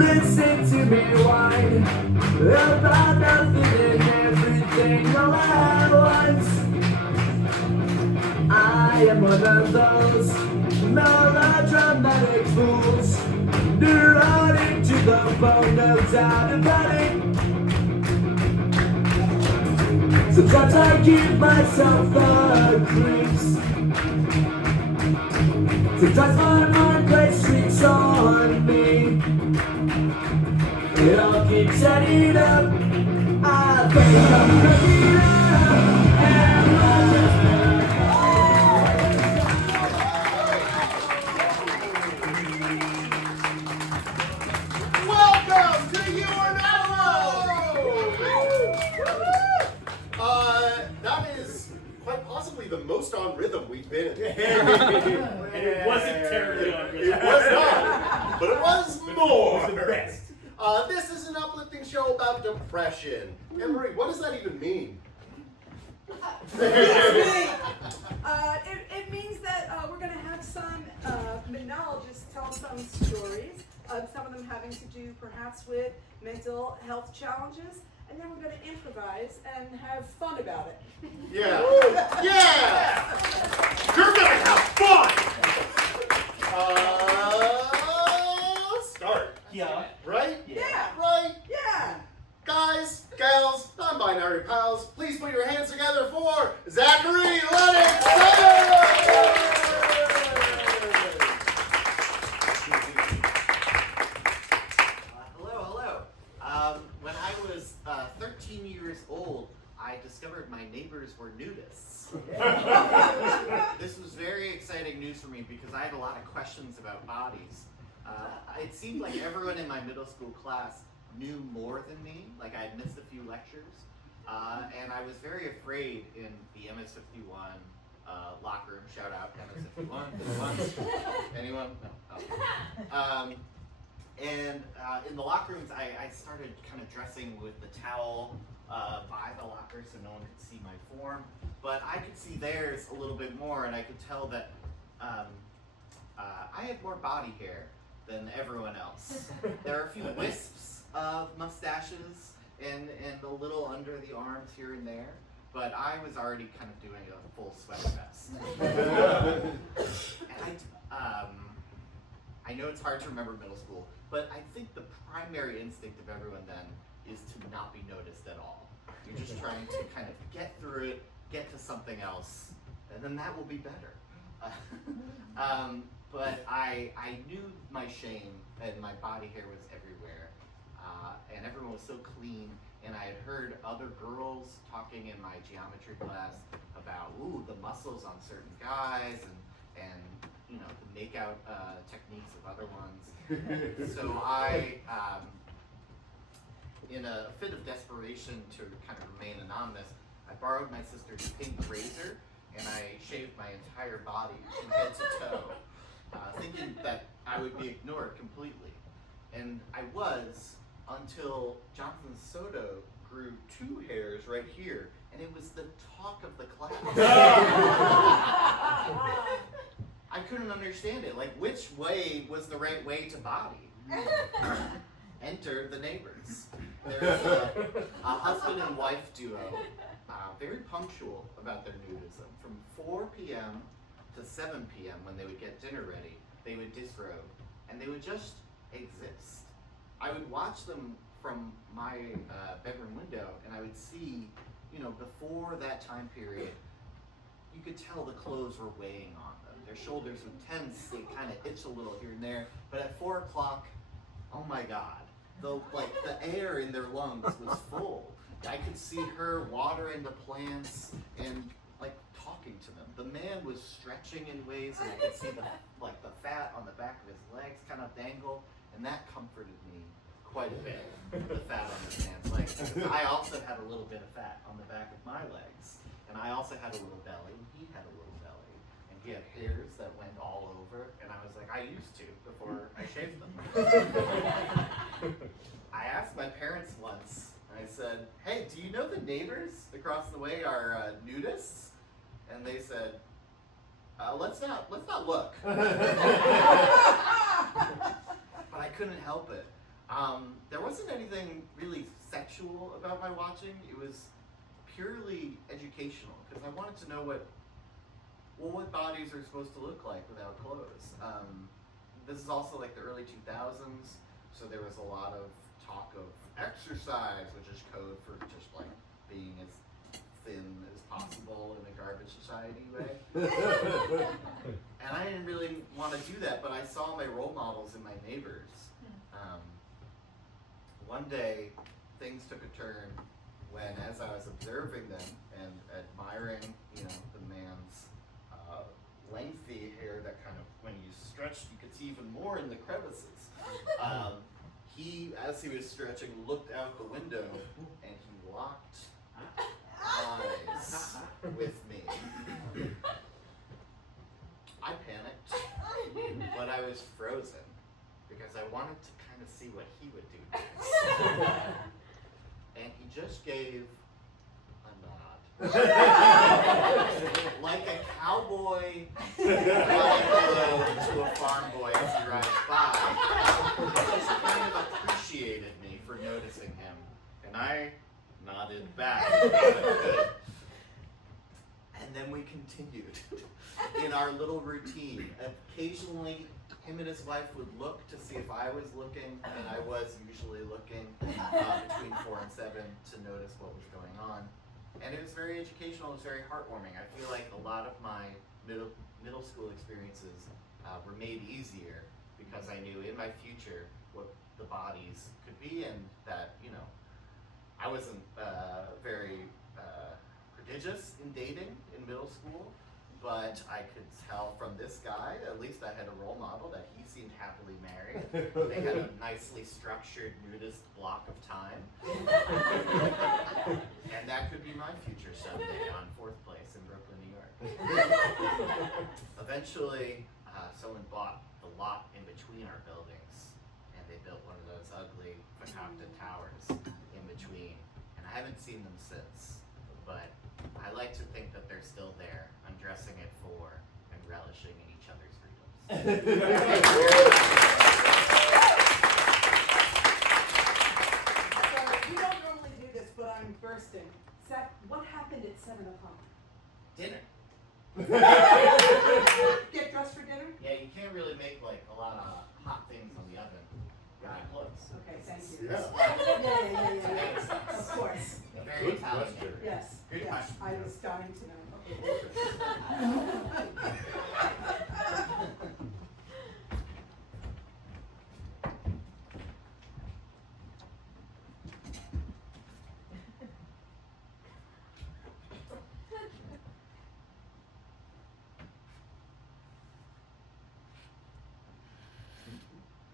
listen to me whine about nothing and everything all at once. I am one of those melodramatic fools, neurotic to the bone, no doubt about it. Sometimes I give myself the creeps. Sometimes my mind plays tricks on me. It all keeps adding up. I think I'm cracking up. And I just welcome to You Are That is quite possibly the most on rhythm we've been. And it wasn't terribly on rhythm. It was not, but it was more. It was the best. This is an uplifting show about depression. Annemarie, what does that even mean? It means that we're going to have some monologists tell some stories, some of them having to do perhaps with mental health challenges, and then we're going to improvise and have fun about it. Yeah. Yeah! You're gonna have fun! Start. Yeah. Right? Yeah. Right? Yeah. Guys, gals, non-binary pals, please put your hands together for Zachary Lennon-Simon! Hello. When I was 13 years old, I discovered my neighbors were nudists. This was very exciting news for me because I had a lot of questions about bodies. It seemed like everyone in my middle school class knew more than me, like I had missed a few lectures, and I was very afraid in the MS-51 locker room. Shout out MS-51. Anyone? No. Oh. And in the locker rooms, I started kind of dressing with the towel by the locker so no one could see my form, but I could see theirs a little bit more, and I could tell that I had more body hair than everyone else. There are a few wisps of mustaches and a little under the arms here and there, but I was already kind of doing a full sweat vest. And I know it's hard to remember middle school, but I think the primary instinct of everyone then is to not be noticed at all. You're just trying to kind of get through it, get to something else, and then that will be better. But I knew my shame, and my body hair was everywhere, and everyone was so clean, and I had heard other girls talking in my geometry class about, the muscles on certain guys, and you know, the make-out techniques of other ones. So I, in a fit of desperation to kind of remain anonymous, I borrowed my sister's pink razor, and I shaved my entire body from head to toe, thinking that I would be ignored completely. And I was, until Jonathan Soto grew 2 hairs right here, and it was the talk of the class. I couldn't understand it. Like, which way was the right way to body? Enter the neighbors. There's a husband and wife duo, very punctual about their nudism. From 4 p.m. to 7 p.m. when they would get dinner ready, they would disrobe, and they would just exist. I would watch them from my bedroom window, and I would see, you know, before that time period, you could tell the clothes were weighing on them. Their shoulders would tense, they kind of itch a little here and there, but at 4 o'clock, oh my God, the air in their lungs was full. I could see her watering the plants and like talking to them. The man was stretching in ways, and I could see the fat on the back of his legs kind of dangle, and that comforted me quite a bit, the fat on his man's legs. I also had a little bit of fat on the back of my legs, and I also had a little belly, and he had a little belly, and he had hairs that went all over, and I was like, I used to before I shaved them. I asked my parents once, I said, hey, do you know the neighbors across the way are nudists? And they said, let's not look. But I couldn't help it. There wasn't anything really sexual about my watching. It was purely educational because I wanted to know what bodies are supposed to look like without clothes. This is also like the early 2000s, so there was a lot of talk of exercise, which is code for just like being as thin as possible in a garbage society way. And I didn't really want to do that, but I saw my role models in my neighbors. One day, things took a turn when, as I was observing them and admiring, the man's lengthy hair that kind of, when you stretched, you could see even more in the crevices. He, as he was stretching, looked out the window and he locked eyes with me. I panicked, but I was frozen because I wanted to kind of see what he would do next. And he just gave a nod. Like a cowboy running hello to a farm boy as he rides by. He just kind of appreciated me for noticing him. And I nodded back. And then we continued in our little routine. Occasionally, him and his wife would look to see if I was looking, and I was usually looking between 4 and 7 to notice what was going on. And it was very educational, it was very heartwarming. I feel like a lot of my middle school experiences were made easier because I knew in my future what the bodies could be, and that, I wasn't very prodigious in dating in middle school, but I could tell from this guy, at least I had a role model, that he seemed happily married. They had a nicely structured nudist block of time. And that could be my future someday on 4th place in Brooklyn, New York. Eventually, someone bought the lot in between our buildings, and they built one of those ugly Fakakta towers in between. And I haven't seen them since, but I like to think that they're still there, undressing it for and relishing in each other's freedoms. We don't normally do this, but I'm bursting. Zach, what happened at 7 o'clock? Dinner. Get dressed for dinner? Yeah, you can't really make like a lot of hot things on the oven. Right, close. Okay, thank you. Yeah. Yeah. Of course. Very Italian. Yes. Good Yes. question. I was dying to know.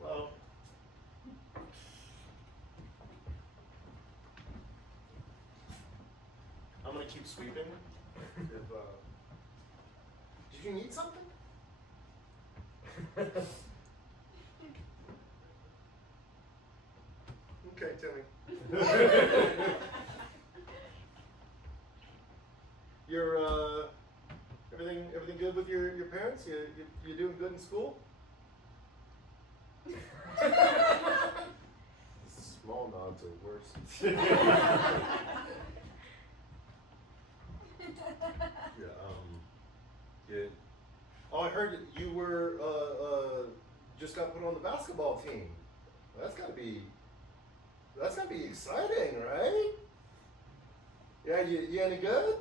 Well, I'm gonna keep sweeping. Did you need something? Okay, Timmy. You're everything good with your parents? You doing good in school? Small nods are worse. Yeah, oh, I heard that you were just got put on the basketball team. That's gotta be exciting, right? Yeah, you any good?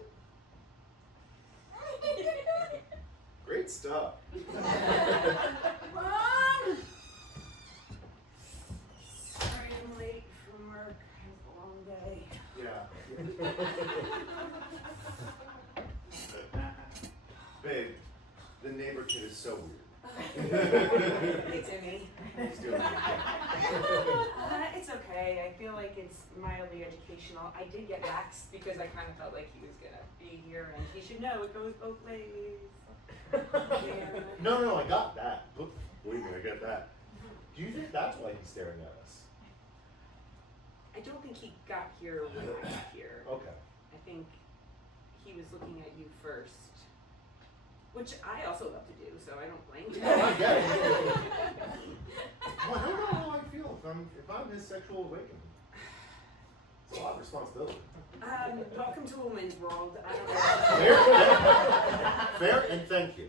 Great stuff. Mom! Sorry I'm late from work. It was a long day. Yeah. Babe, the neighbor kid is so weird. Hey, Timmy. He's doing it. It's okay. I feel like it's mildly educational. I did get laxed because I kind of felt like he was going to be here, and he should know it goes both ways. Yeah. No, I got that. Believe me, I got that. Do you think that's why he's staring at us? I don't think he got here when I got here. Okay. I think he was looking at you first, which I also love to do, so I don't blame you. No, I get it. Well, I don't know how I feel if I'm his sexual awakening. It's a lot of responsibility. Welcome to a woman's world. I don't know. Fair, and thank you.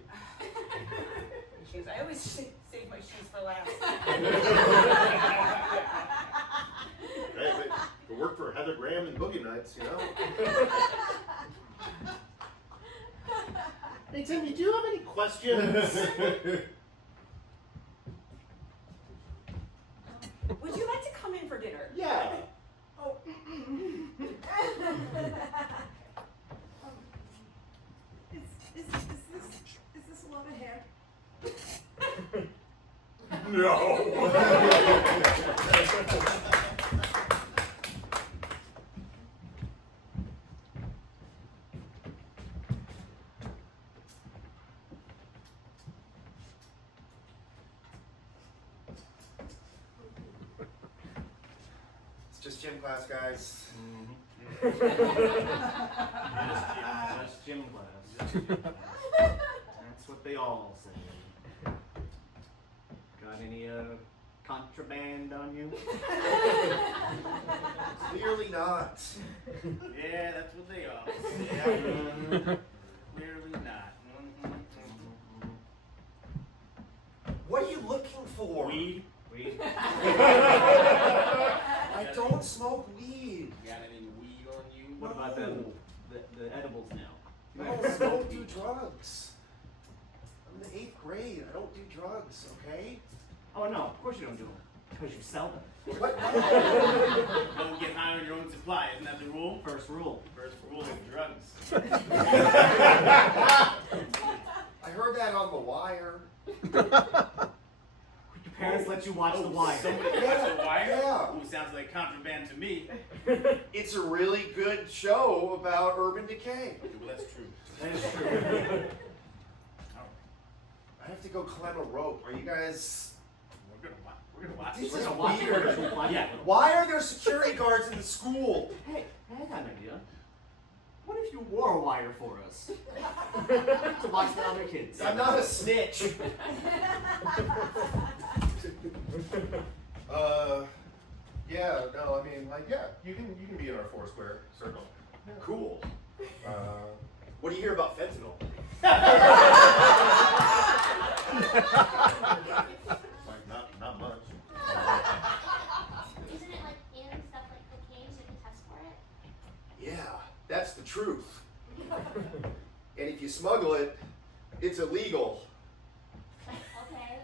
Shoes. I always save my shoes for last. Hey, but it worked for Heather Graham and Boogie Nights, you know? Hey, Timmy, do you have any questions? Would you like to come in for dinner? Yeah. Oh. Is this a lot of hair? No. It's just gym class, guys. Just gym class. That's what they all say. Got any contraband on you? Clearly not. Yeah, that's what they all say. Clearly not. What are you looking for? Weed? I don't smoke weed. Got any weed on you? What about the edibles now? I don't do drugs. I'm in the 8th grade. I don't do drugs, okay? Oh no, of course you don't do them. Because you sell them. What? Don't get high on your own supply, isn't that the rule? First rule. First rule of drugs. I heard that on The Wire. Your parents let you watch The Wire. Somebody watch The Wire? Yeah. Ooh, sounds like contraband to me. It's a really good show about urban decay. Well, that's true. That is true. I have to go climb a rope. Are you guys... We're gonna watch. This We're is gonna watch. weird. Yeah. Why are there security guards in the school? Hey, I got an idea. What if you wore a wire for us? To watch the other kids. I'm not a snitch. Yeah, no, I mean, like, yeah, you can be in our Foursquare circle. Cool. What do you hear about fentanyl? Like, not much. Isn't it like in stuff like cocaine so you can test for it? Yeah, that's the truth. And if you smuggle it, it's illegal. Okay.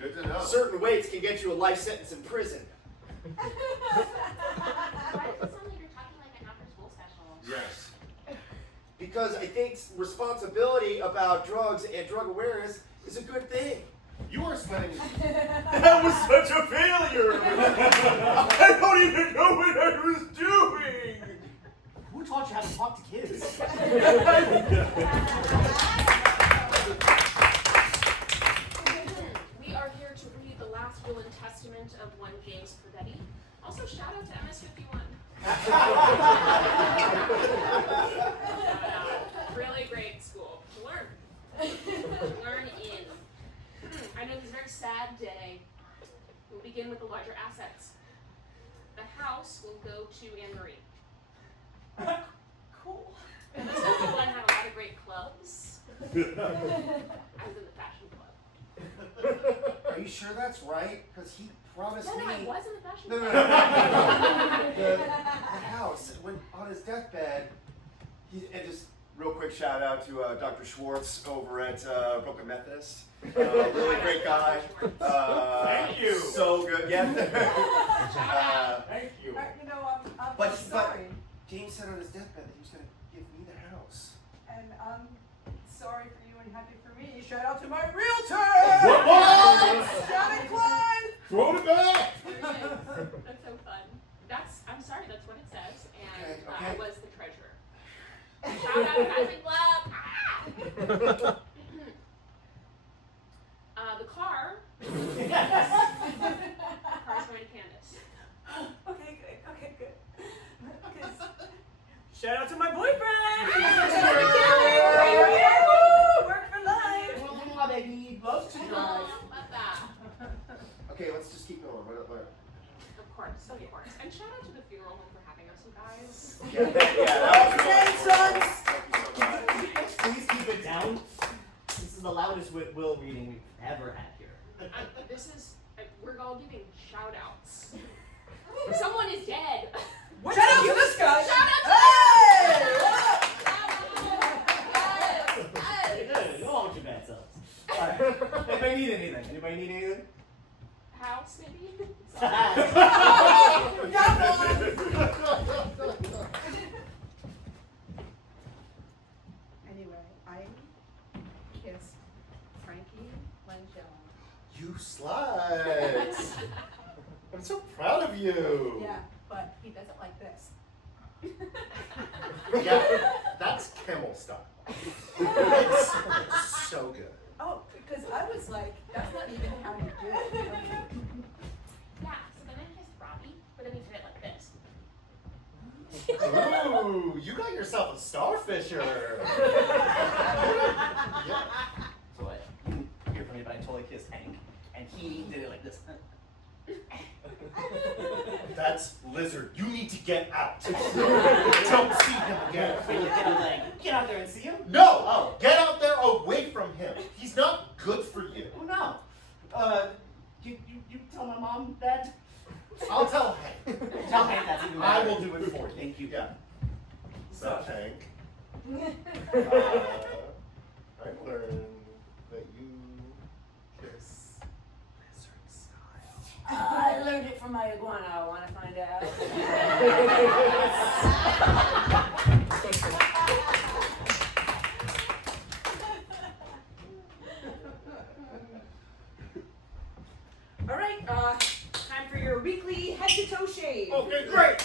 Good to know. Certain weights can get you a life sentence in prison. Why does it sound like you're talking like an after school special? Yes. Because I think responsibility about drugs and drug awareness is a good thing. You are spending. That was such a failure! I don't even know what I was doing! Who taught you how to talk to kids? We are here to read the last will and testament of one James Ferdetti. Also, shout out to MS51. Really great school to learn. Learn in. I know this is a very sad day. We'll begin with the larger assets. The house will go to Annemarie. Cool. And this whole one had a lot of great clubs. I was in the fashion club. Are you sure that's right? Because he promised No, me... I was in the fashion No, club. no, no. The house, when on his deathbed, and just real quick shout out to Dr. Schwartz over at Brooklyn Methodist. Really great guy. Thank you. So good. Yeah. Thank you. You know, I'm But sorry. James said on his deathbed that he was going to give me the house. And I'm sorry for you and happy for me. Shout out to my realtor! Johnny Klein! Throw it back! That's so fun. I'm sorry, that's what it says. And Okay. I was the treasurer. Shout out Fashion Club! Ah! The car. The car's going to Candice. Okay, good. Shout out to my boyfriend! Work for life! Well, baby, loves to drive. Love that. Okay, let's just keep going. What of course. And shout out to the funeral home for having us, you guys. Please keep it down. This is the loudest will reading we've ever had here. We're all giving shout outs. Someone is dead. Shout out to this guy. Shout out to Hey, go on with your bad selves. Alright. Anybody need anything? House, maybe? Anyway, I kissed Frankie Langella. You sluts! I'm so proud of you. Yeah, but he does it like this. Yeah, that's camel style. It's so good. Oh, because I was like, that's not even how you do it. Yeah, so then I kissed Robbie, but then he did it like this. Ooh, you got yourself a starfisher. Yeah. So what? You hear from me, but I totally kissed Hank, and he did it like this. That's Lizard. You need to get out. Don't see him again. Get out there and see him? No! Oh. Get out there away from him. He's not good for you. Oh no. You tell my mom that? I'll tell Hank. Tell Hank that's even I better. will do it for you. Thank you. Yeah. So, Hank, I learned that you kiss lizard style. I learned it from my iguana. Want to find out? All right, time for your weekly head-to-toe shave. Okay, great.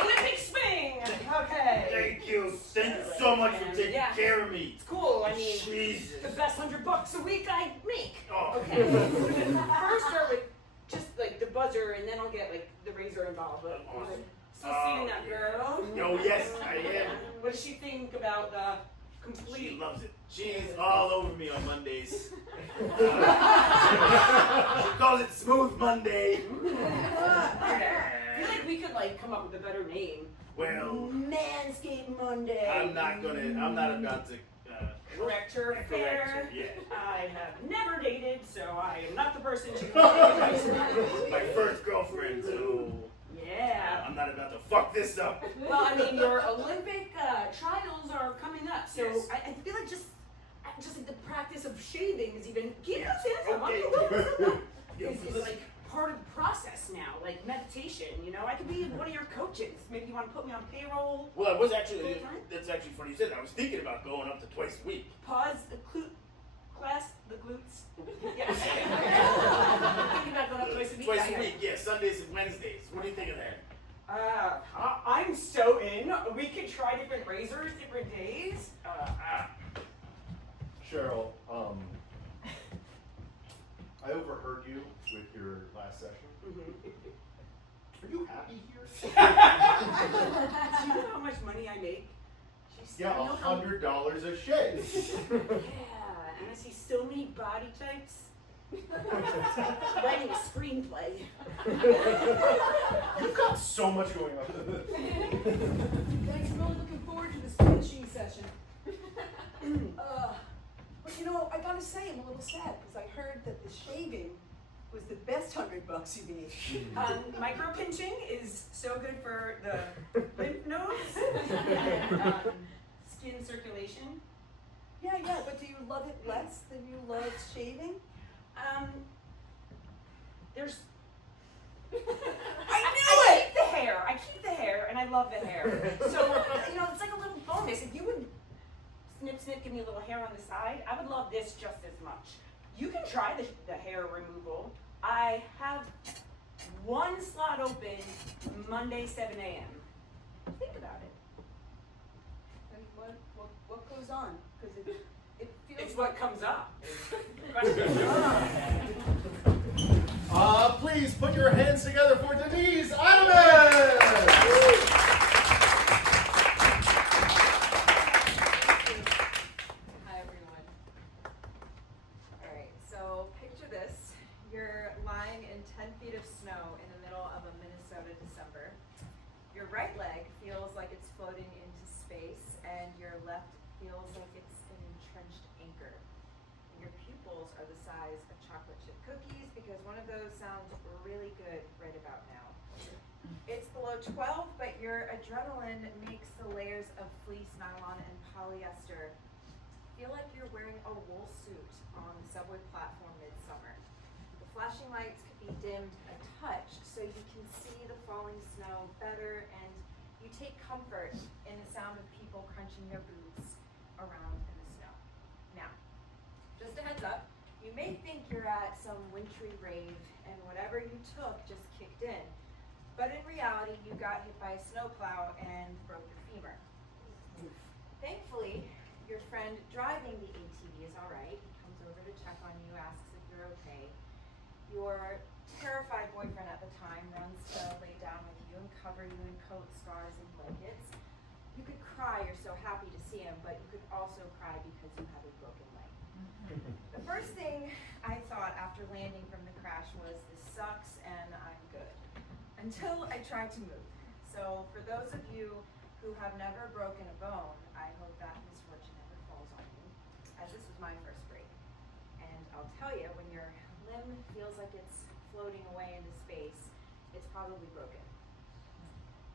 Olympic swing. Okay. Thank you. Thank you so much for taking Yeah. care of me. It's cool. I mean, Jesus. the best $100 a week I make. Oh. Okay. First, start with just like the buzzer, and then I'll get like the razor involved. But Awesome. still seeing that girl. Oh, yes, I am. What does she think about the She complete? loves it. She's all over me on Mondays. She calls it Smooth Monday. I feel like we could like come up with a better name. Well, Manscaped Monday. I'm not about to correct her correct affair. her. Yeah. I have never dated, so I am not the person to give advice. My first girlfriend, so Yeah. I'm not about to fuck this up. Well, I mean, your Olympic trials are coming up, so Yes. I feel like just like the practice of shaving is even keep those hands up. Okay. Is like part of the process now, like meditation. You know, I could be one of your coaches. Maybe you want to put me on payroll. Well, I was actually, that's actually funny you said that. I was thinking about going up to twice a week. Pause the class, the glutes. Yeah. Thinking about going up twice a week. Twice a week, yeah, Sundays and Wednesdays. What do you think of that? I'm so in. We could try different razors, different days. Cheryl, I overheard you with your last session. Are you happy here? Do you know how much money I make? Yeah, $100 a shave. Yeah, and I see so many body types. Writing a screenplay. You've got so much going on. Thanks, I'm really looking forward to this finishing session. But you know, I gotta say, I'm a little sad because I heard that the shaving was the best $100 you made. Micro pinching is so good for the lymph nodes and skin circulation. Yeah, but do you love it less than you love shaving? There's. I keep the hair. I keep the hair, and I love the hair. So you know, it's like a little bonus. If you would snip, give me a little hair on the side, I would love this just as much. You can try the hair removal. I have one slot open Monday 7 a.m. Think about it. And what goes on? Because it feels It's what comes up. Please put your hands together for Deniz Ataman! Hi everyone. Alright, so picture this. You're lying in 10 feet of snow December. Your right leg feels like it's floating into space, and your left feels like it's an entrenched anchor. And your pupils are the size of chocolate chip cookies, because one of those sounds really good right about now. It's below 12, but your adrenaline makes the layers of fleece, nylon, and polyester feel like you're wearing a wool suit on the subway platform midsummer. The flashing lights could be dimmed a touch so you can see the falling snow better, and you take comfort in the sound of people crunching their boots around in the snow. Now, just a heads up, you may think you're at some wintry rave and whatever you took just kicked in, but in reality you got hit by a snowplow and broke your femur. Thankfully, your friend driving the ATV is alright. He comes over to check on you, asks if you're okay. Your terrified boyfriend at the time runs to lay down with you and cover you in coats, scarves, and blankets. You could cry, you're so happy to see him, but you could also cry because you have a broken leg. The first thing I thought after landing from the crash was, this sucks and I'm good. Until I tried to move. So for those of you who have never broken a bone, I hope that misfortune never falls on you, as this was my first break. And I'll tell you, when your limb feels like it's floating away into space, it's probably broken.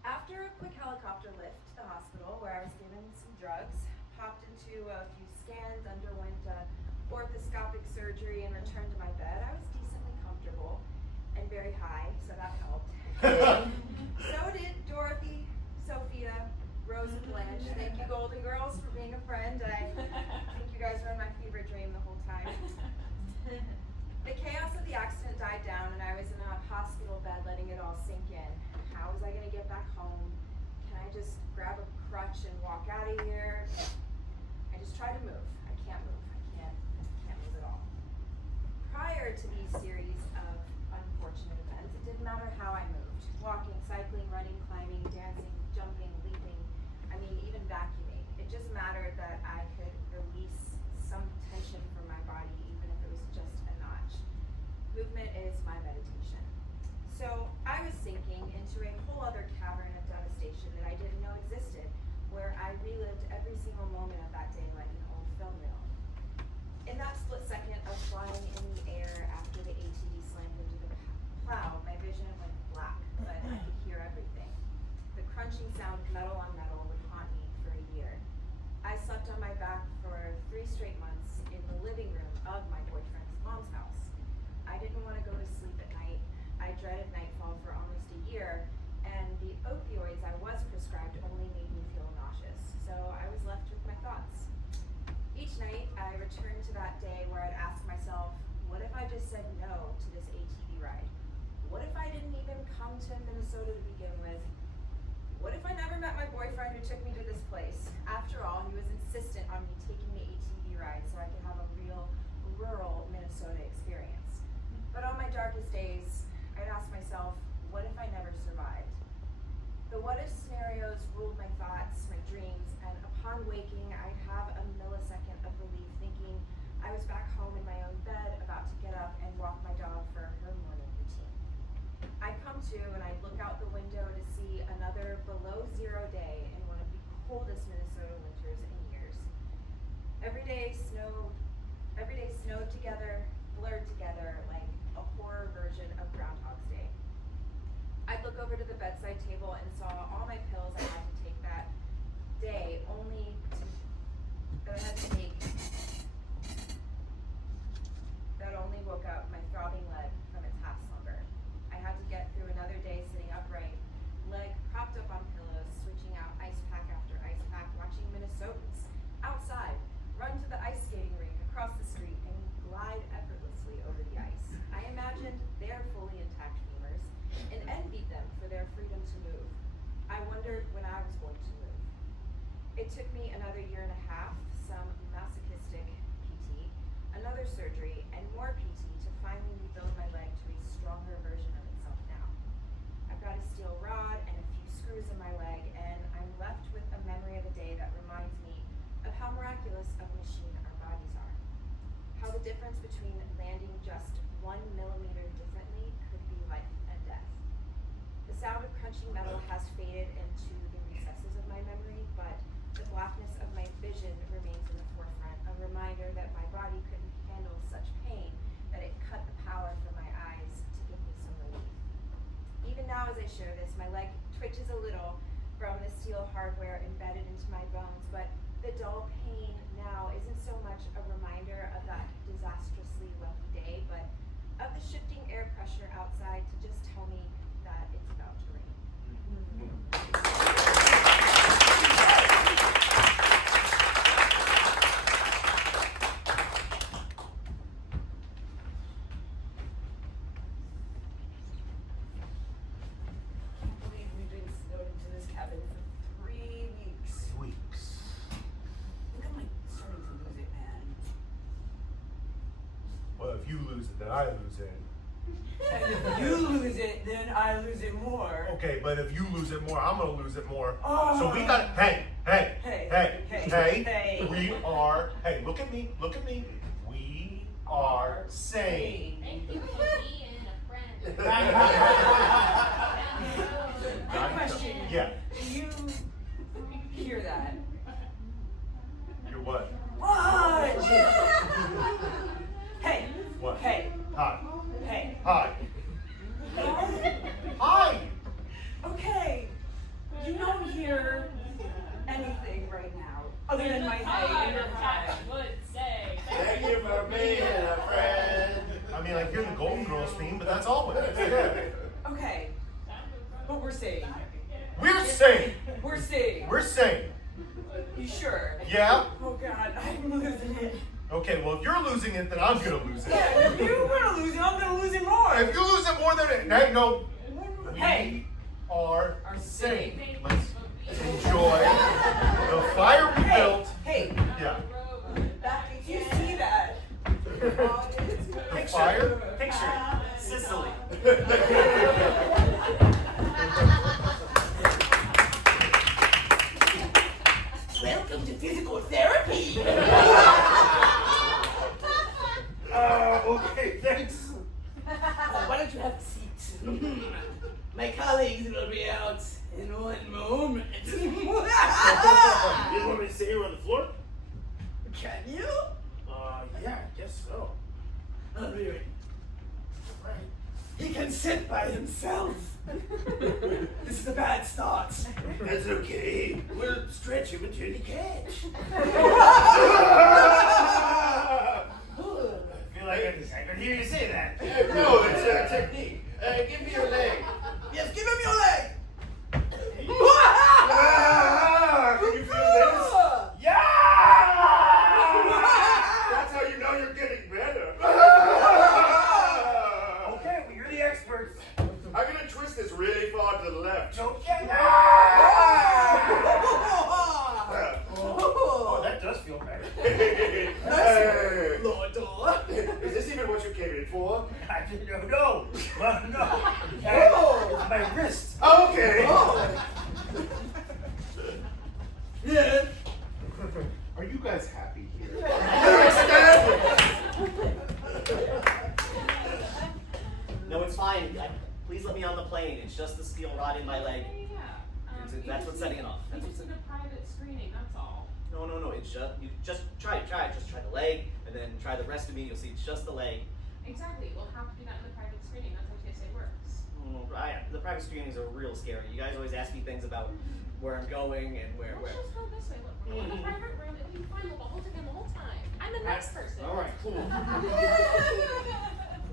After a quick helicopter lift to the hospital, where I was given some drugs, popped into a few scans, underwent orthoscopic surgery, and returned to my bed, I was decently comfortable and very high, so that helped. So did Dorothy, Sophia, Rose, and Blanche. Thank you, Golden Girls, for being a friend. I think you guys were in my fever dream the whole time. The chaos of the accident died down, and I was in a hospital bed letting it all sink in. How was I going to get back home? Can I just grab a crutch and walk out of here? I just try to move. I can't move. I can't move at all. Prior to these series of unfortunate events, it didn't matter how I moved. Walking, cycling, running, climbing, dancing, jumping, leaping, even vacuuming. It just mattered that I could release some tension from my body, even if it was just a notch. Movement is my meditation. So I was sinking into a whole other cavern of devastation that I didn't know existed, where I relived every single moment of that day like an old film reel. In that split second of flying in the air after the ATV slammed into the plow, my vision went black, but I could hear everything. The crunching sound of metal on metal would haunt me for a year. I slept on my back for 3 straight months in the living room of my boyfriend's mom's house. I didn't want to go to sleep at night. I dreaded nightfall for almost a year, and the opioids I was prescribed only made me feel nauseous, so I was left with my thoughts. Each night, I returned to that day where I'd ask myself, what if I just said no to this ATV ride? What if I didn't even come to Minnesota to begin with? What if I never met my boyfriend who took me to this place? After all, he was insistent on me taking the ATV ride so I could have a real rural Minnesota experience. But on my darkest days, I'd ask myself, what if I never survived? The what if scenarios ruled my thoughts, my dreams, and upon waking, I'd have a millisecond of relief thinking I was back home in my own bed, about to get up and walk my dog for her morning routine. I'd come to and I'd look out the window to see another below zero day in one of the coldest Minnesota winters in years. Every day snowed together, blurred together like a horror version of Groundhog's Day. I'd look over to the bedside table and saw all my pills I had to take that day, that only woke up my throbbing leg from its half slumber. I had to get through another day sitting upright, leg propped up on pillows, switching out ice pack after ice pack, watching Minnesotans outside run to the ice skating rink across the street and glide effortlessly over the ice. I imagined their fully intact femurs and envied them for their freedom to move. I wondered when I was going to move. It took me another year and a half, some masochistic PT, another surgery, and more PT to finally rebuild my leg to a stronger version of itself now. I've got a steel rod and a few screws in my leg, and I'm left with a memory of a day that reminds me of how miraculous of a machine our bodies are. How the difference between landing just 1 millimeter differently could be life and death. The sound of crunching has faded into the recesses of my memory, but the blackness of my vision remains in the forefront, a reminder that my body couldn't handle such pain, that it cut the power from my eyes to give me some relief. Even now as I share this, my leg twitches a little from the steel hardware embedded into my bones, but the dull pain now isn't so much a reminder of that disastrously wealthy day, but of the shifting air pressure outside to just tell me that it's about to rain. I can't believe we've been snowed into this cabin for 3 weeks. Weeks. I think I'm like starting to lose it, man. Well, if you lose it, then I lose it. And if you lose it, then I lose it more. Okay, but if you lose it more, I'm gonna lose it more. Oh. So we got. Hey, Hey. we are. Hey, look at me. We are sane. Thank you for being a friend. Good question. Yeah. Do you hear that? You're what? What? Hey. What? Hey. Hi. Hey. Hi. Hi. Okay. You don't hear anything right now, other than my head in your head. would say. Thank you for being a friend. I mean, I hear the Golden Girls theme, but that's all it is. Yeah. Okay. But we're safe. We're sane. We're safe. We're sane. You sure? Yeah? Oh God, I'm losing it. Okay, well, if you're losing it, then I'm gonna lose it. Yeah, if you're gonna lose it, I'm gonna lose it more. If you lose it more than it, hey, no. Hey. We are safe. sane. Let's enjoy the fire we built. Hey. Yeah. Do you see that? The fire. Picture Sicily. Welcome to physical therapy. Okay, thanks. Why don't you have a seat? My colleagues will be out in one moment. You want me to sit here on the floor? Can you? Yeah, I guess so. I'll be right. He can sit by himself. This is a bad start. That's okay. We'll stretch him until he can't. I feel like I can hear you say that. No, it's a technique. Give me your leg. Yes, give him your leg. Can you feel this? Yeah! That's how you know you're getting better. Okay, well, you're the experts. I'm gonna twist this really far to the left. Okay. Oh, that does feel better. Hey. Lord. Is this even what you came in for? I didn't know. Well, no. My wrist. Okay. Yeah. Are you guys happy here? No, it's fine. Please let me on the plane. It's just the steel rod in my leg. That's what's setting it off. We just did a private screening, that's all. No. It's just try it. Just try the leg, and then try the rest of me. You'll see it's just the leg. Exactly. We'll have to do that in the private screening. That's how TSA works. The private screenings are real scary. You guys always ask me things about where I'm going and where. Let's just go this way. Look, we're in the private room. It'll be fine. We'll hold it in the whole time. I'm the next person. All right, cool.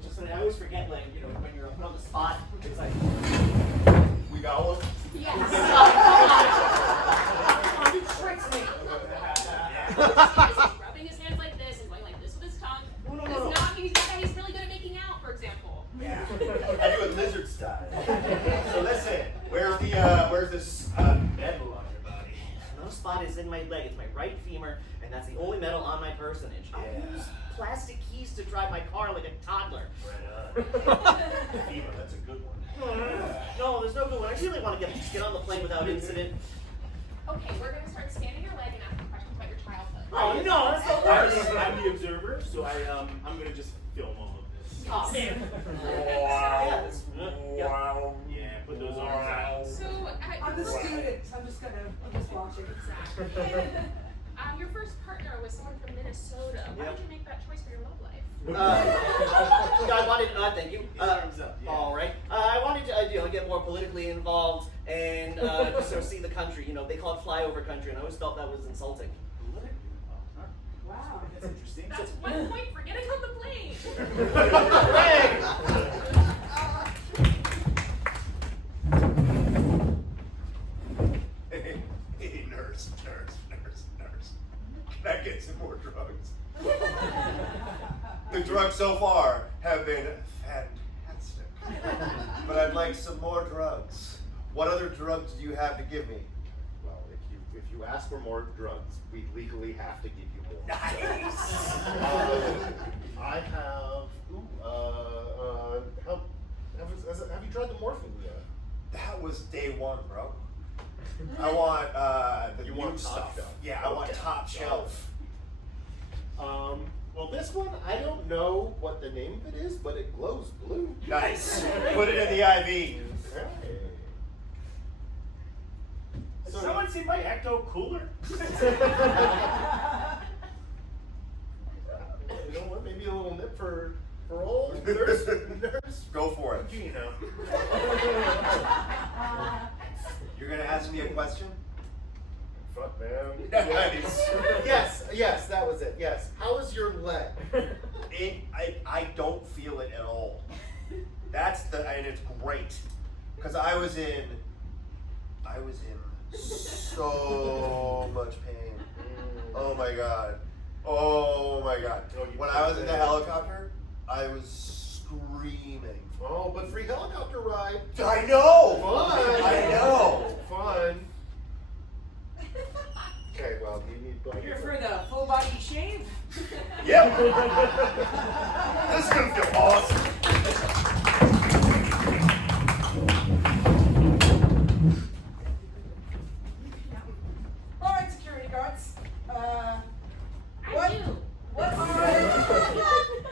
Just that I always forget, like, you know, when you're put on the spot, it's like We got one. Yes. You tricked me. He's rubbing his hands like this and going like this with his tongue. No. It's not he's really good at making out, for example. I do it lizard style. So listen, where's this metal on your body? no spot is in my leg. It's my right femur, and that's the only metal on my personage. I use plastic keys to drive my car like a toddler. Fever, that's a good one. No, there's no good one. I really want to just get on the plane without incident. Okay, we're gonna start scanning your leg and asking questions about your childhood. Oh no, that's the worst. I'm the observer, so I'm gonna just film all of this. Oh, Yeah, put those arms out. So, I'm the student. I'm just watching. Exactly. Your first partner was someone from Minnesota. Why did you make that choice for your love life? I wanted, thank you. Thumbs up, yeah. All right. I wanted to, get more politically involved and just sort of see the country. They call it flyover country, and I always felt that was insulting. Wow. That's interesting. That's 1 point for getting on the plane. Hey, nurse. Can I get some more drugs? The drugs so far have been fantastic. But I'd like some more drugs. What other drugs do you have to give me? Well, if you ask for more drugs, we legally have to give you more. Nice! I have. Have you tried the morphine yet? That was day one, bro. I want the You new want top stuff. shelf. Yeah, I want Okay. top shelf. Well, this one, I don't know what the name of it is, but it glows blue. Nice. Put it in the IV. Has someone seen my Ecto Cooler? You know what? Maybe a little nip for old nurse. Go for it. Gino. You're gonna ask me a question? Fuck, man. Nice. Yes, that was it. Yes. How is your leg? I don't feel it at all. And it's great. Because I was in so much pain. Oh my god. When I was in the helicopter, I was screaming. Oh, but free helicopter ride. I know! Fun. I know! Fun. Okay, well, you need blanket. Here for the full body shave? Yep! This is gonna feel awesome. All right, security guards.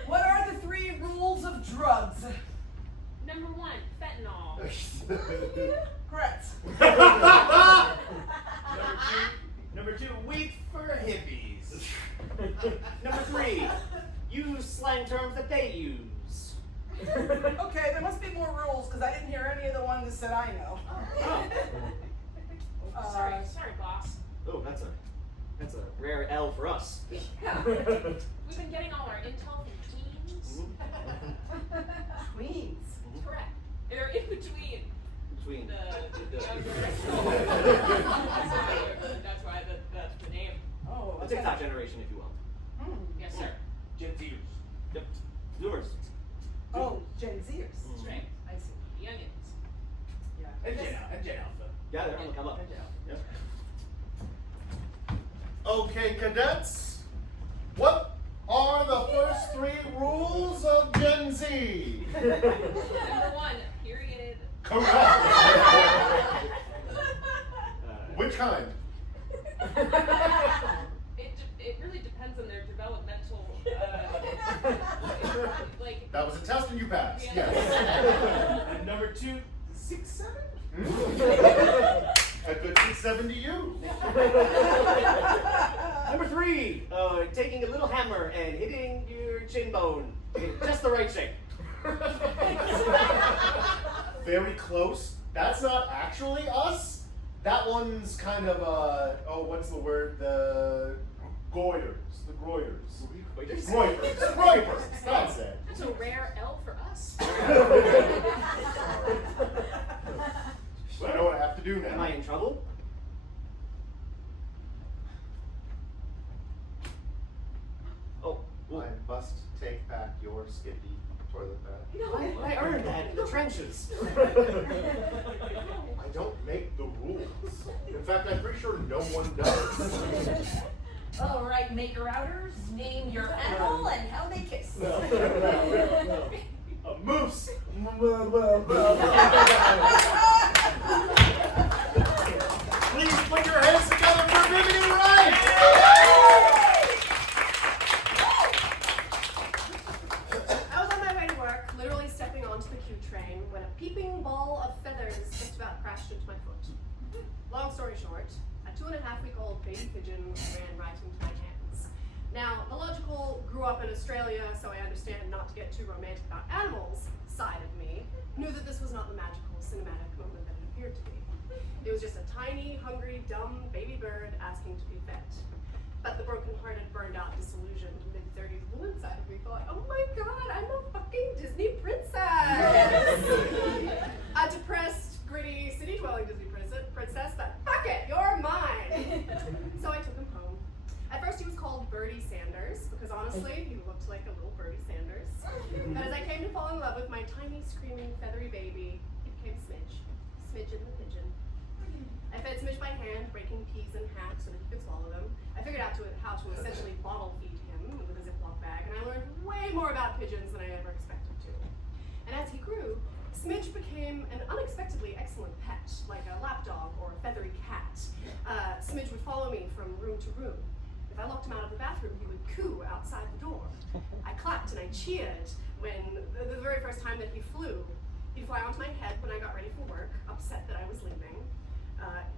What are the 3 rules of drugs? Number 1, fentanyl. Correct. Number 2, weed for hippies. Number 3, use slang terms that they use. Okay, there must be more rules because I didn't hear any of the ones that I know. Sorry, boss. Oh, that's a rare L for us. Yeah. We've been getting all our intel from tweens. Tweens. Correct. They're in between. Between. The younger. That's why that's the name. Oh, The okay. TikTok generation, if you will. Yes, sir. Gen Zers. Yep. Zoomers. Oh, Gen Zers. That's right. I see. The youngins. Yeah. And Gen Alpha. Yeah, they're on the come up. Yep. Okay, cadets. What are the first 3 rules of Gen Z? Number 1, period. Correct. Which kind? It really depends on their developmental, like. That was a test and you passed. Yeah. Yes. And number 2, 6, 7? A good 6-7 to you. Number 3, taking a little hammer and hitting your chin bone in just the right shape. Very close. That's not actually us. That one's kind of what's the word? The Goyers. The Groyers. Groyers. That's it. That's a rare L for us. So I know what I have to do now. Am I in trouble? Oh, I must take back your Skippy toilet bag. I earned that in the trenches. I don't make the rules. In fact, I'm pretty sure no one does. All right, maker outers, name your animal and how they kiss. A moose. Please put your hands together for Bimini Wright. I was on my way to work, literally stepping onto the Q train, when a peeping ball of feathers just about crashed into my foot. Long story short, a 2.5-week-old baby pigeon ran right into my hands. Now, the logical grew up in Australia, so I understand not to get too romantic about animals side of me knew that this was not the magical cinematic moment that it appeared to be. It was just a tiny, hungry, dumb baby bird asking to be fed. But the broken-hearted, burned-out, disillusioned mid-30s woman side of me thought, oh my god, I'm a fucking Disney princess! A depressed, gritty, city-dwelling Disney princess, but fuck it, you're mine! So I took him home. At first he was called Birdie Sanders, because honestly, he looked like a little Birdie Sanders. And as I came to fall in love with my tiny, screaming, feathery baby, he became Smidge. Smidge and the pigeon. I fed Smidge by hand, breaking peas in half so that he could swallow them. I figured out how to essentially bottle feed him with a Ziploc bag, and I learned way more about pigeons than I ever expected to. And as he grew, Smidge became an unexpectedly excellent pet, like a lapdog or a feathery cat. Smidge would follow me from room to room. If I locked him out of the bathroom, he would coo outside the door. I clapped and I cheered when, the very first time that he flew, he'd fly onto my head when I got ready for work, upset that I was leaving.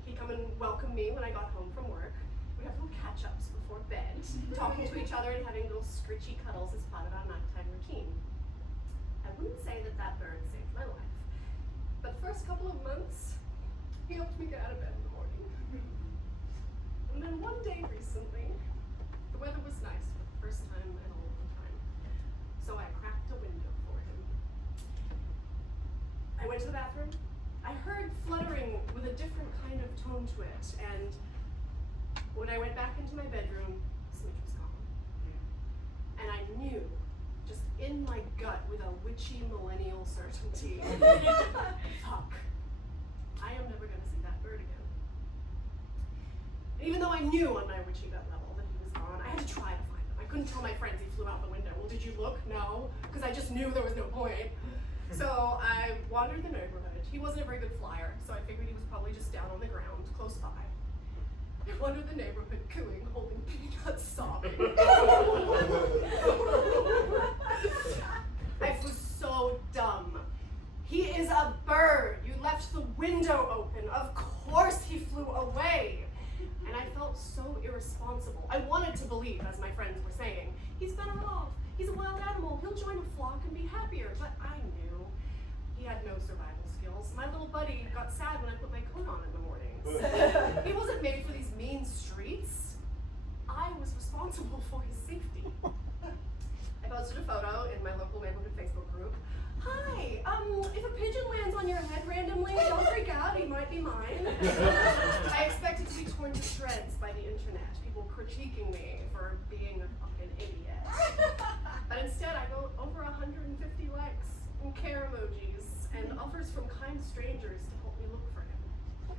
He'd come and welcome me when I got home from work. We'd have little catch-ups before bed, talking to each other and having little scritchy cuddles as part of our nighttime routine. I wouldn't say that that bird saved my life, but the first couple of months, he helped me get out of bed in the morning. And then one day recently, the weather was nice for the first time in a long time, so I cracked a window for him. I went to the bathroom. I heard fluttering with a different kind of tone to it, and when I went back into my bedroom, Smidge was gone. And I knew, just in my gut with a witchy millennial certainty, fuck, I am never gonna see that bird again. And even though I knew on my witchy gut level that he was gone, I had to try to find him. I couldn't tell my friends he flew out the window. Well, did you look? No, because I just knew there was no point. So I wandered the neighborhood. He wasn't a very good flyer, so I figured he was probably just down on the ground, close by. I wandered the neighborhood, cooing, holding peanuts, sobbing. I was so dumb. He is a bird. You left the window open. Of course he flew away. And I felt so irresponsible. I wanted to believe, as my friends were saying, he's better off. He's a wild animal. He'll join a flock and be happier. But I knew he had no survival skills. My little buddy got sad when I put my coat on in the mornings. He wasn't made for these mean streets. I was responsible for his safety. I posted a photo in my local neighborhood Facebook group. Hi, if a pigeon lands on your head randomly, don't freak out, he might be mine. I expected to be torn to shreds by the internet, people critiquing me for being a fucking idiot. But instead I got over 150 likes and care emojis and offers from kind strangers to help me look for him.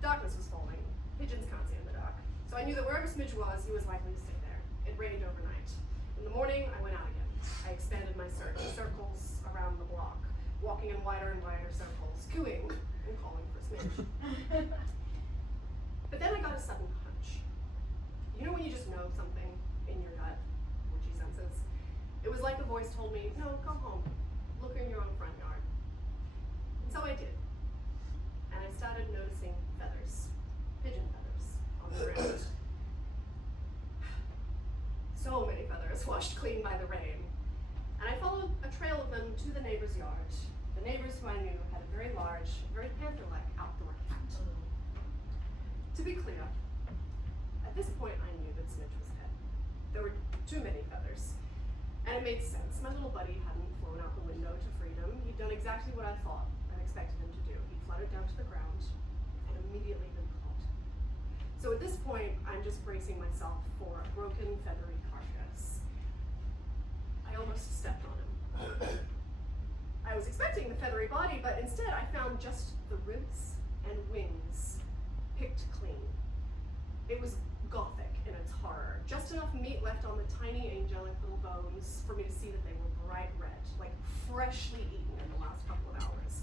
Darkness was falling. Pigeons can't see in the dark. So I knew that wherever Smidge was, he was likely to stay there. It rained overnight. In the morning, I went out again. I expanded my circles around the block, walking in wider and wider circles, cooing and calling for Smidge. But then I got a sudden hunch. You know when you just know something in your gut, witchy senses? It was like a voice told me, no, go home. Look in your own front yard. And so I did. And I started noticing feathers, pigeon feathers, on the ground. So many feathers washed clean by the rain. And I followed a trail of them to the neighbor's yard. The neighbors who I knew had a very large, very panther-like outdoor cat. To be clear, at this point I knew that Smidge was dead. There were too many feathers. And it made sense. My little buddy hadn't flown out the window to freedom. He'd done exactly what I thought and expected him to do. He fluttered down to the ground and immediately been caught. So at this point, I'm just bracing myself for a broken, feathery carcass. I almost stepped on him. I was expecting the feathery body, but instead I found just the ribs and wings picked clean. It was gothic in its horror. Just enough meat left on the tiny, angelic little bones for me to see that they were bright red, like freshly eaten in the last couple of hours.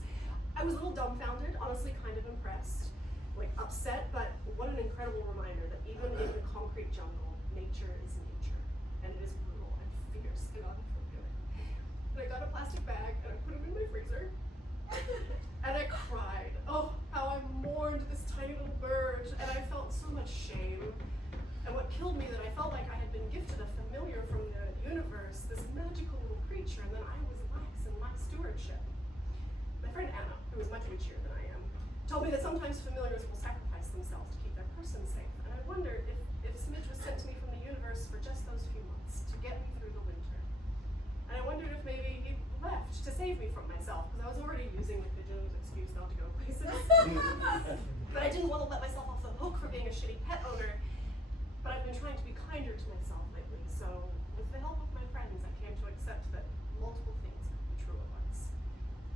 I was a little dumbfounded, honestly kind of impressed, like upset, but what an incredible reminder that even in the concrete jungle, nature is nature, and it is brutal and fierce, and God, I feel good. And I got a plastic bag and I put them in my freezer, and I cried. Oh, how I mourned this familiars will sacrifice themselves to keep their person safe. And I wondered if Smidge was sent to me from the universe for just those few months to get me through the winter. And I wondered if maybe he left to save me from myself, because I was already using the pigeon's excuse not to go places. But I didn't want to let myself off the hook for being a shitty pet owner. But I've been trying to be kinder to myself lately, so with the help of my friends, I came to accept that multiple things could be true at once.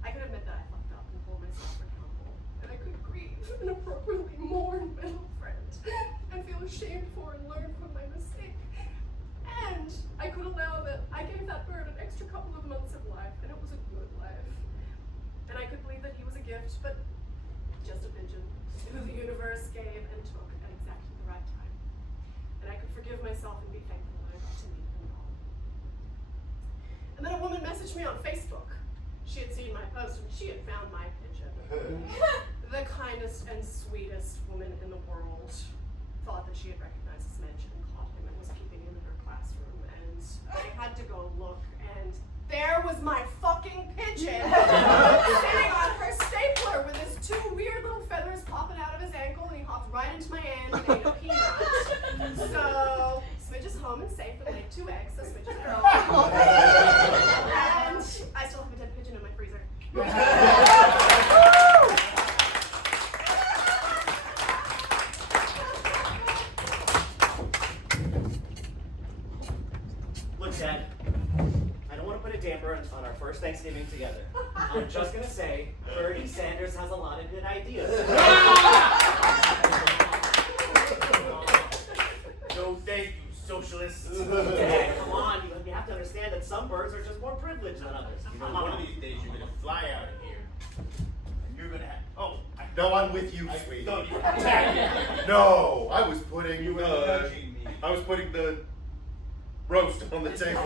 I could admit that I fucked up and pulled myself accountable, and I could grieve and appropriately mourn my little friend, and feel ashamed for and learn from my mistake. And I could allow that I gave that bird an extra couple of months of life, and it was a good life. And I could believe that he was a gift, but just a pigeon, who the universe gave and took at exactly the right time. And I could forgive myself and be thankful that I got to meet them all. And then a woman messaged me on Facebook. She had seen my post and she had found my pigeon. The kindest and sweetest woman in the world thought that she had recognized Smidge and caught him and was keeping him in her classroom. And I had to go look, and there was my fucking pigeon sitting on her stapler with his two weird little feathers popping out of his ankle, and he hopped right into my hand and ate a peanut. So Smidge is home and safe and laid 2 eggs, so Smidge is a girl. And I still have a dead pigeon in my freezer. Look, Dad, I don't want to put a damper on our first Thanksgiving together. I'm just going to say, Bernie Sanders has a lot of good ideas. No thank you, socialists. Dad, come on. You have to understand that some birds are just more privileged than others. You know, one of these days you're gonna fly out of here, and you're gonna have. Oh, No, I'm with you, I sweetie. thought you were attacking. No, I was putting You were nudging me. I was putting the roast on the table.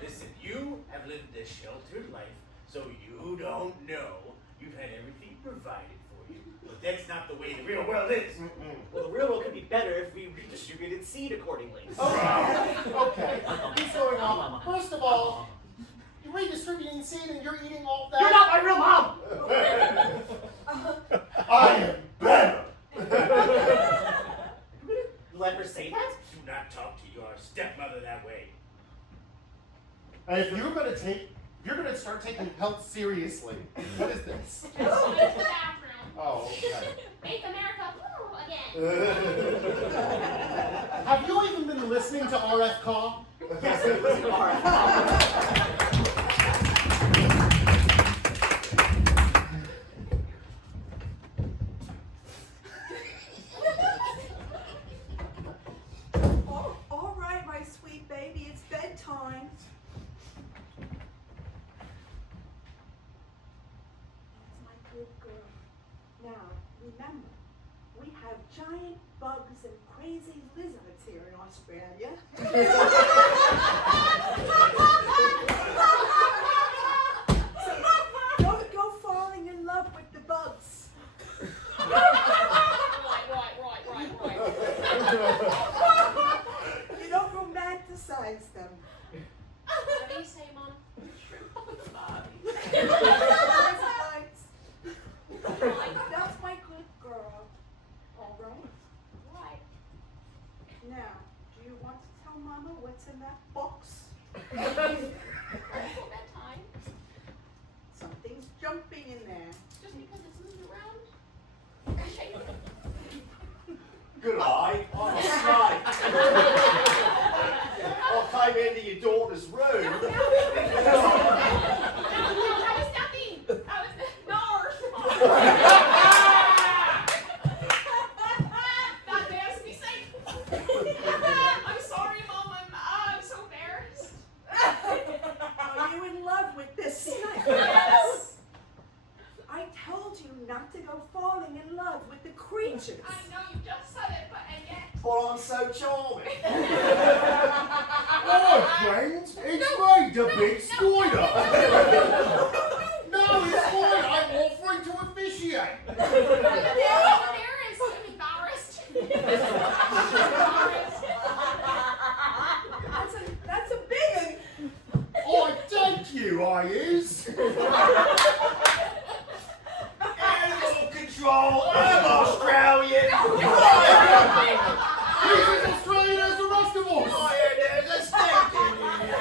Listen, you have lived a sheltered life, so you don't know you've had everything provided for you. But that's not the way the real world is. Well, the real world could be better if we redistributed seed accordingly. Okay, what's going on? First of all, you're redistributing seed and you're eating all that. You're not my real mom! I am better. Let her say that? Do not talk to your stepmother that way. And if you're gonna start taking health seriously, what is this? Just go to the bathroom. Oh, okay. Make America blue again. Have you even been listening to RF Call? Yes, it was an art. Oh, all right, my sweet baby, it's bedtime. That's my good girl. Now, remember, we have giant bugs and crazy lizards here in Australia. So don't go falling in love with the bugs. Right. You don't romanticize them. What do you say, Mom? That's my good girl. All right. Right. Now, do you want to tell Mama what's in that box? Bedtime. Something's jumping in there. Just because it's moving around. Okay. Good eye. I'm a snake. I came into your daughter's room. No, that was nothing. That was That makes me safe. I'm sorry, Mom. I'm so embarrassed. Are you in love with this snake? Yes. I told you not to go falling in love with the creatures. I know you just said it, but and yet. Well, I'm so charming. Hello, friends. It's me, the big spider. No, it's fine. I'm offering to officiate. I'm embarrassed. That's a big one. Oh, thank you, I is. Animal control. stroll. I'm Australian. He's as Australian as the rest of us. Oh, yeah, there's a snake in here.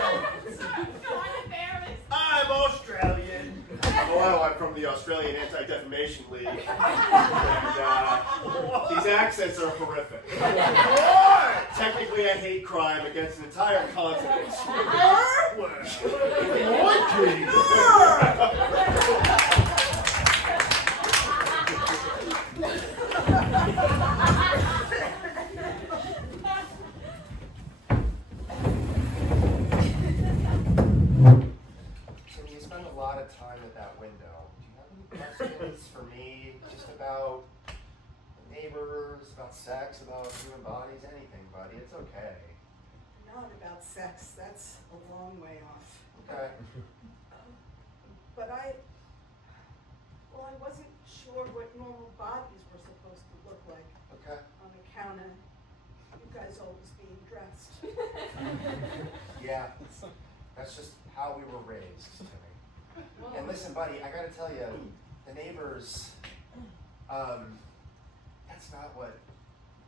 I'm embarrassed. I'm Australian. Hello, I'm from the Australian Anti-Defamation League. And these accents are horrific. Technically, I hate crime against an entire continent. So you spend a lot of time at that window. Do you have any questions for me? Just about neighbors, about sex, about human bodies, anything, buddy. It's okay. Not about sex, that's a long way off. Okay. But I wasn't sure what normal bodies were supposed to look like Okay. on account of you guys always being dressed. Yeah. That's just how we were raised, Timmy. And listen, buddy, I gotta tell you, the neighbors, that's not what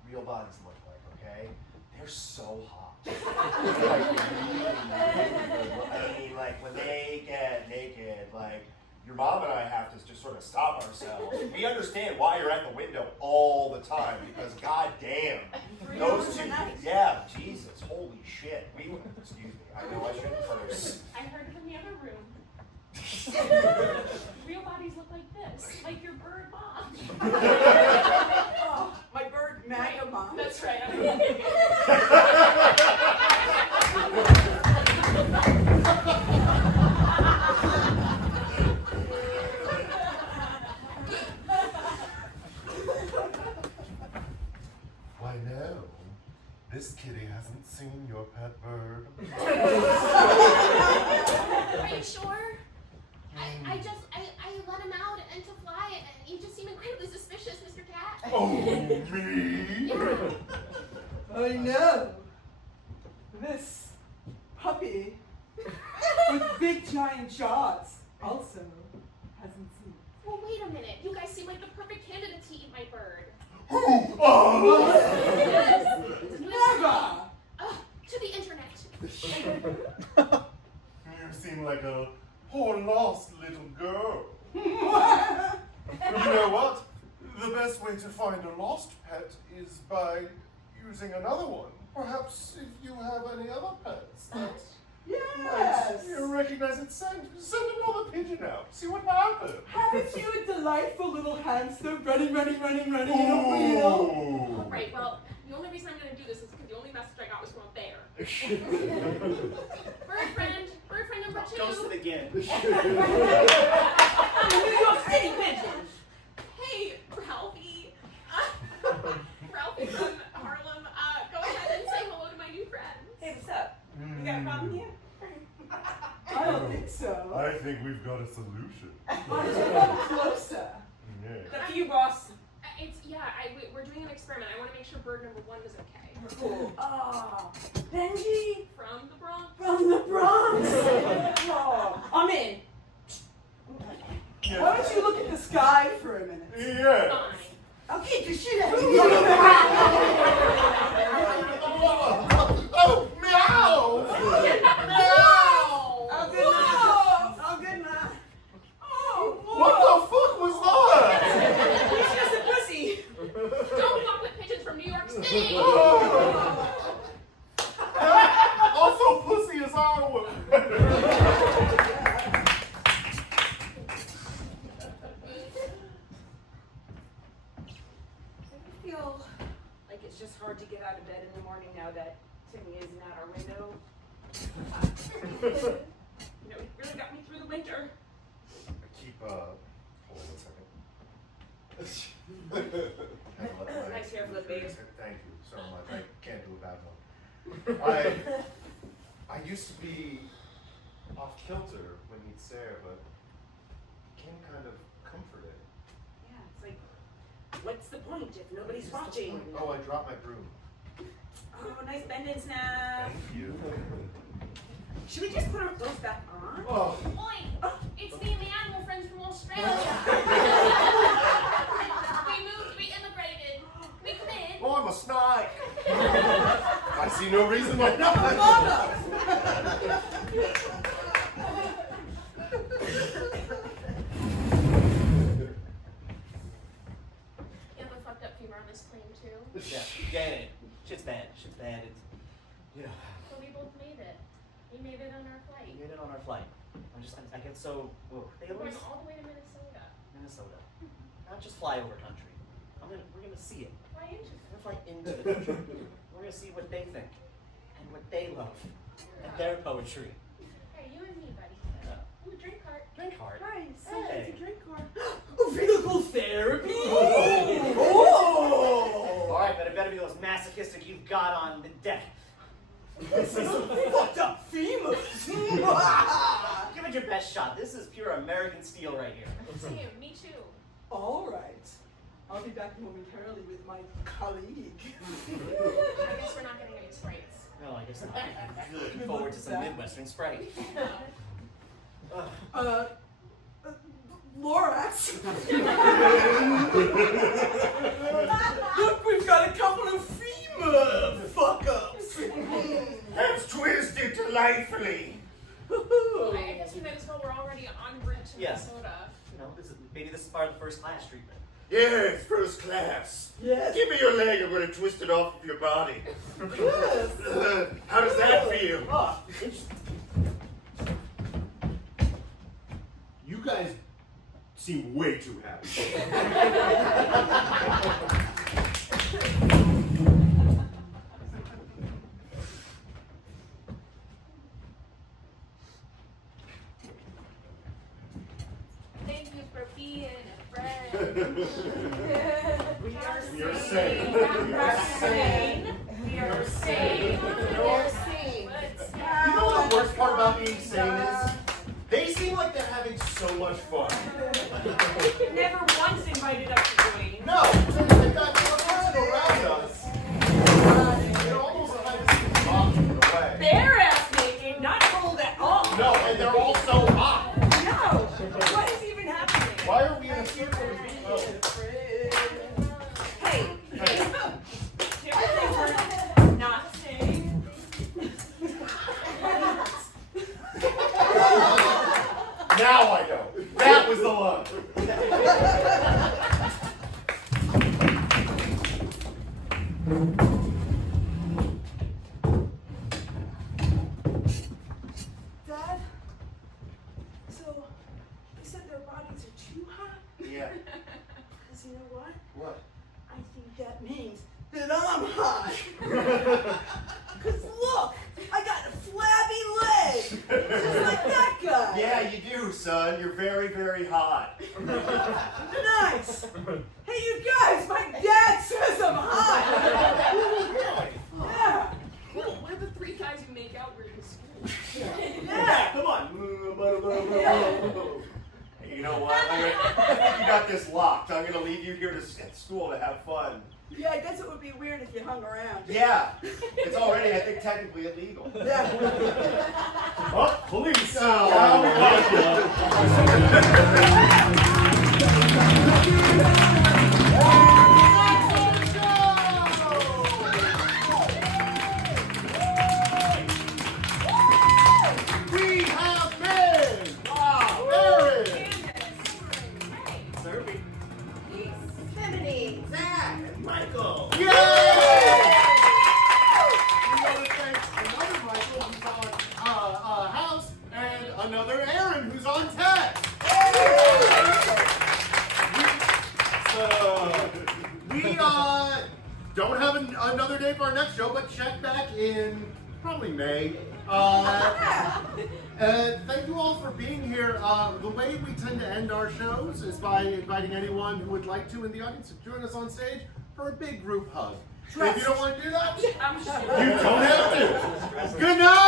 real bodies look like, okay? They're so hot. Like, really, really good. I mean, like, when they get naked, like, your mom and I have to just sort of stop ourselves. We understand why you're at the window all the time, because goddamn, those two, yeah, Jesus, holy shit. Excuse me, I know I shouldn't curse. I heard it in the other room. Real bodies look like this, like your bird mom. Oh, my bird MAGA mom. That's right. Why no, this kitty hasn't seen your pet bird. Are you sure? I let him out and to fly, and you just seem incredibly suspicious, Mr. Cat. Oh, me? I know. This puppy with big giant jaws also hasn't seen. Well, wait a minute. You guys seem like the perfect candidate to eat my bird. Yes. Never! To the internet. You seem like a poor lost little girl. You know what? The best way to find a lost pet is by using another one. Perhaps if you have any other pets that Yes! you recognize it, send another pigeon out. See what happens. Haven't you a delightful little hamster running in a wheel? Ooh. Right, well, the only reason I'm going to do this is because the only message I got was from a bear. Bird friend number 2. Ghosted again. New York City pigeon. Hey, Ralphie. Ralphie from Harlem. Go ahead and say hello to my new friends. Hey, what's up? You got a problem here? I don't think so. I think we've got a solution. Why don't you come closer? Yeah. It's up to you, boss. We're doing an experiment. I want to make sure bird number 1 is okay. Cool. Oh, Benji From the Bronx. from the Bronx. Oh, I'm in. Why don't you look at the sky for a minute? Yeah. Fine. I'll kick the shit out of you. Oh, meow! Oh, good night. Oh, good night. Oh, What the fuck was that? He's just a pussy. Don't fuck with pigeons from New York City. Also, pussy is our. I feel like it's just hard to get out of bed in the morning now that Timmy isn't at our window. It really got me through the winter. Hold on a second. Nice hair flip, babe. Thank you so much. I can't do a bad one. I used to be off kilter when he'd stare, but became kind of comforted. Yeah, it's like, what's the point if nobody's What's the watching? point? Oh, I dropped my broom. Oh, nice bend-in snap. Thank you. Should we just put our clothes back on? Oh. Oi, it's me and the animal friends from Australia. see no reason why not. You have a fucked up femur on this plane too? Yeah. Shit's bad. It's, But we both made it. We made it on our we flight. made it on our flight. I get so. Whoa. They We're always going all the way to Minnesota. Minnesota. Not just fly over country. We're gonna see it. Fly into We're gonna fly into the country. We're gonna see what they think and what they love and their poetry. Hey, you and me, buddy. Ooh, drink cart. Drink hard. Nice. Hey. It's a drink card. Physical therapy? All right, but it better be the most masochistic you've got on the deck. This is some fucked up femurs. Give it your best shot. This is pure American steel right here. Same, me too. All right. I'll be back momentarily with my colleague. I guess we're not getting any sprites. No, I guess not. I'm looking forward to some Midwestern Sprite. Lorax. Look, we've got a couple of femur fuck-ups. That's twisted delightfully. I guess we might as well. We're already en route to Yeah. Minnesota. Maybe this is part of the first class treatment. Yes, first class. Yes. Give me your leg, I'm going to twist it off of your body. Yes. How does that feel? Oh, You guys seem way too happy. Thank you for being a friend. We are You're sane. sane. You're sane. We are sane. You're sane. You know what the worst part about being sane is? They seem like they're having so much fun. Never once invited us to join. No, they've got friends around us. They're almost like talking in a way. They're ass naked, not cold at all. No, and they're all so hot. No. What is even happening? Why are we in a circle? Hey. Different things we're not saying. Now I know. That was the love. Dad? So, you said their bodies are too hot? Yeah. Because you know what? What? I think that means that I'm hot. Because look, I got a flabby leg. Just like that guy. Yeah, you do, son. You're very, very hot. Nice. Hey, you guys, my dad says I'm hot. Yeah. We're the three guys who make out we're in school. Yeah, come on. You know what? I think you got this locked. I'm going to leave you here at school to have fun. Yeah, I guess it would be weird if you hung around. Yeah, it's already, I think, technically illegal. Yeah. Oh, police! We have been! Wow, Aaron! Serpe. Bimini. Zach and Michael. Yay! We want to thank another Michael who's on house and another Aaron who's on tech. We don't have another day for our next show, but check back in probably May. Thank you all for being here. The way we tend to end our shows is by inviting anyone who would like to in the audience to join us on stage for a big group hug. If you don't want to do that, I'm sure. you don't have to. Good night!